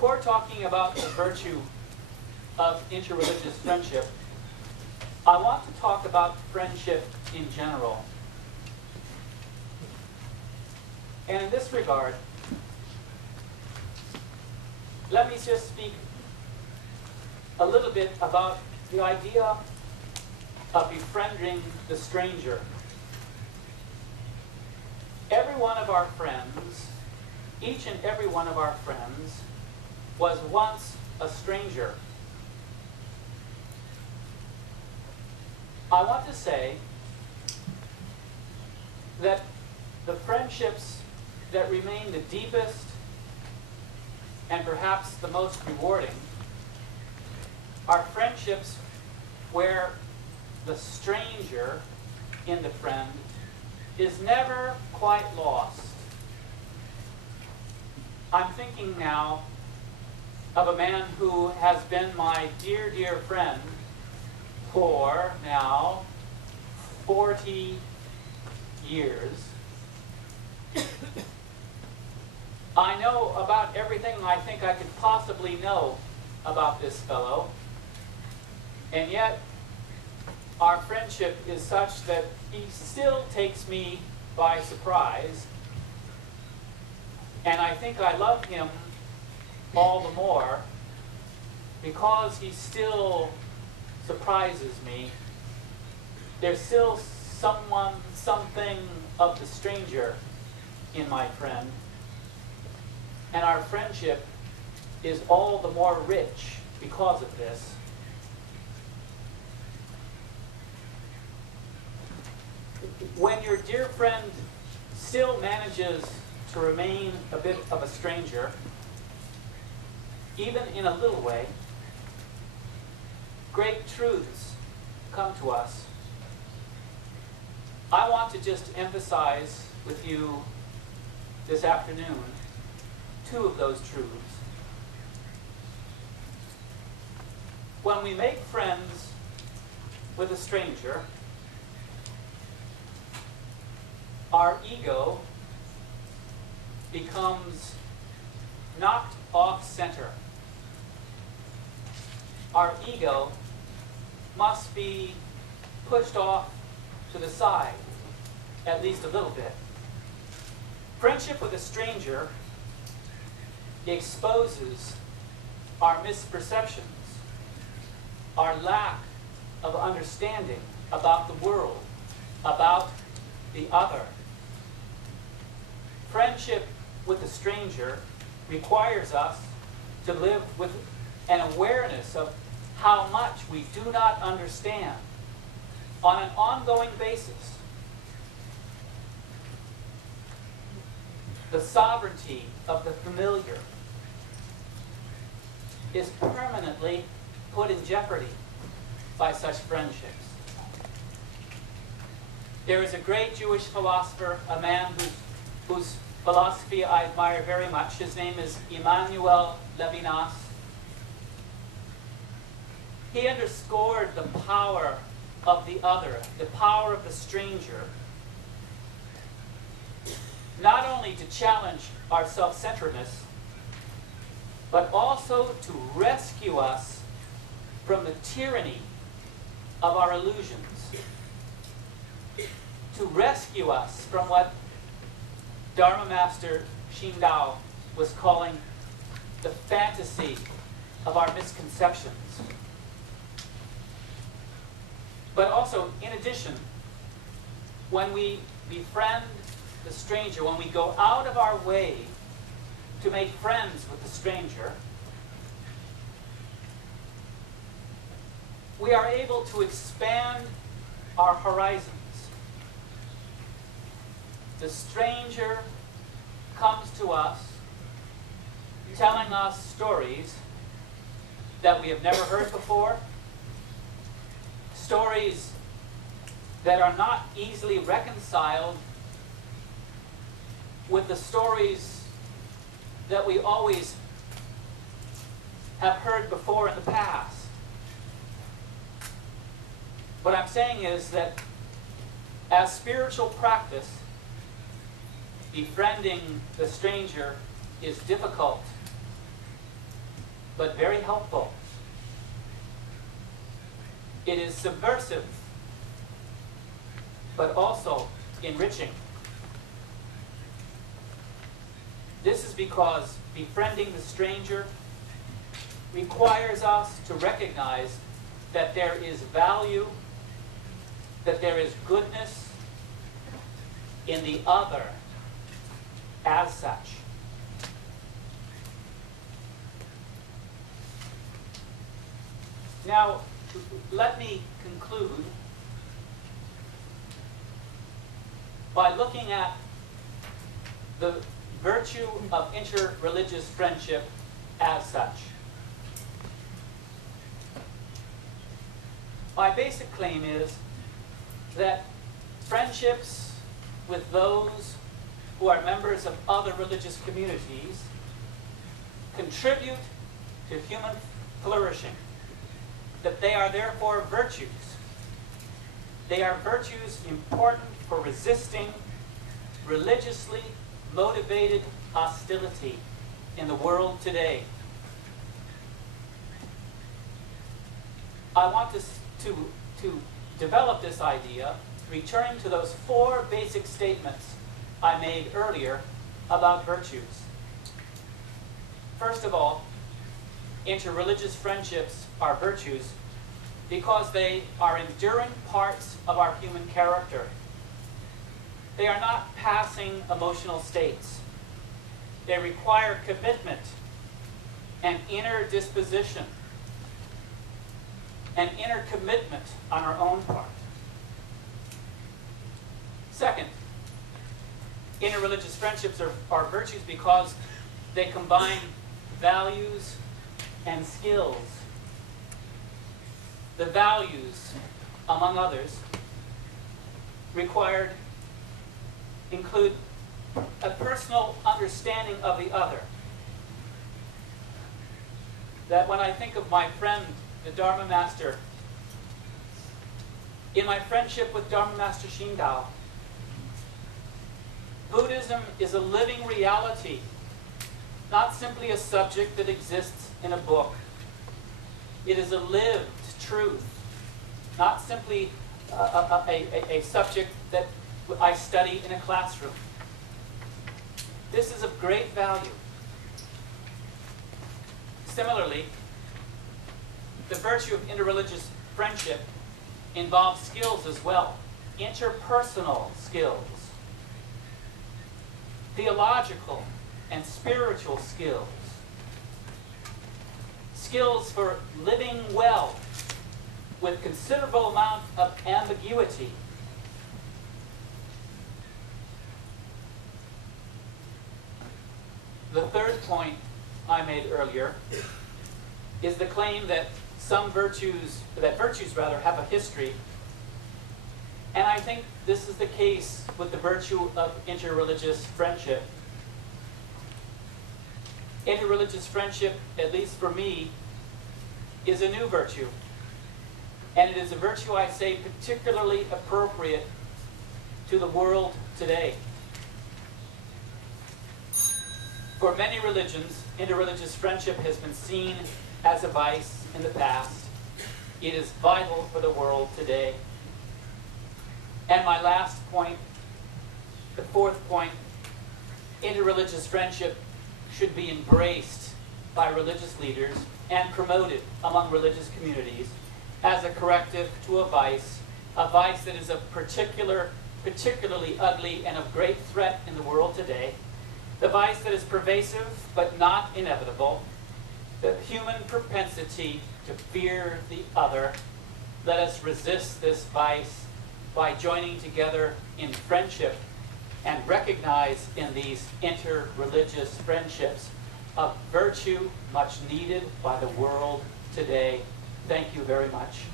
before talking about the virtue of interreligious friendship, I want to talk about friendship in general. And in this regard, let me just speak a little bit about the idea of befriending the stranger. Every one of our friends, each and every one of our friends, was once a stranger. I want to say that the friendships that remain the deepest and perhaps the most rewarding are friendships where the stranger in the friend is never quite lost. I'm thinking now of a man who has been my dear, dear friend for now 40 years. I know about everything I think I could possibly know about this fellow, and yet our friendship is such that he still takes me by surprise, and I think I love him all the more because he still surprises me. There's still something of the stranger in my friend, and our friendship is all the more rich because of this. When your dear friend still manages to remain a bit of a stranger, even in a little way, great truths come to us. I want to just emphasize with you this afternoon two of those truths. When we make friends with a stranger, our ego becomes knocked off center. Our ego must be pushed off to the side, at least a little bit. Friendship with a stranger exposes our misperceptions, our lack of understanding about the world, about the other. Friendship with a stranger requires us to live with an awareness of how much we do not understand on an ongoing basis. The sovereignty of the familiar is permanently put in jeopardy by such friendships. There is a great Jewish philosopher, a man whose philosophy I admire very much. His name is Immanuel Levinas. He underscored the power of the other, the power of the stranger, not only to challenge our self-centeredness, but also to rescue us from the tyranny of our illusions, to rescue us from what Dharma Master Xingdao was calling the fantasy of our misconceptions. But also, in addition, when we befriend the stranger, when we go out of our way to make friends with the stranger, we are able to expand our horizons. The stranger comes to us telling us stories that we have never heard before, stories that are not easily reconciled with the stories that we always have heard before in the past. What I'm saying is that as spiritual practice, befriending the stranger is difficult. but very helpful. It is subversive, but also enriching. This is because befriending the stranger requires us to recognize that there is value, that there is goodness in the other as such. Now, let me conclude by looking at the virtue of interreligious friendship as such. My basic claim is that friendships with those who are members of other religious communities contribute to human flourishing, that they are therefore virtues. They are virtues important for resisting religiously motivated hostility in the world today. I want to develop this idea, returning to those four basic statements I made earlier about virtues. First of all, interreligious friendships are virtues because they are enduring parts of our human character. They are not passing emotional states. They require commitment and inner disposition, an inner commitment on our own part. Second, interreligious friendships are virtues because they combine values and skills. The values, among others, required include a personal understanding of the other. That when I think of my friend, the Dharma Master, in my friendship with Dharma Master Shindao, Buddhism is a living reality, not simply a subject that exists in a book. It is a lived truth, not simply a subject that I study in a classroom. This is of great value. Similarly, the virtue of interreligious friendship involves skills as well, interpersonal skills, theological and spiritual skills, skills for living well with considerable amount of ambiguity. The third point I made earlier is the claim that virtues have a history. And I think this is the case with the virtue of interreligious friendship. Interreligious friendship, at least for me, is a new virtue. And it is a virtue, I say, particularly appropriate to the world today. For many religions, interreligious friendship has been seen as a vice in the past. It is vital for the world today. And my last point, the fourth point, interreligious friendship should be embraced by religious leaders and promoted among religious communities as a corrective to a vice that is particularly ugly and of great threat in the world today, the vice that is pervasive but not inevitable, the human propensity to fear the other. Let us resist this vice by joining together in friendship and recognize in these interreligious friendships a virtue much needed by the world today. Thank you very much.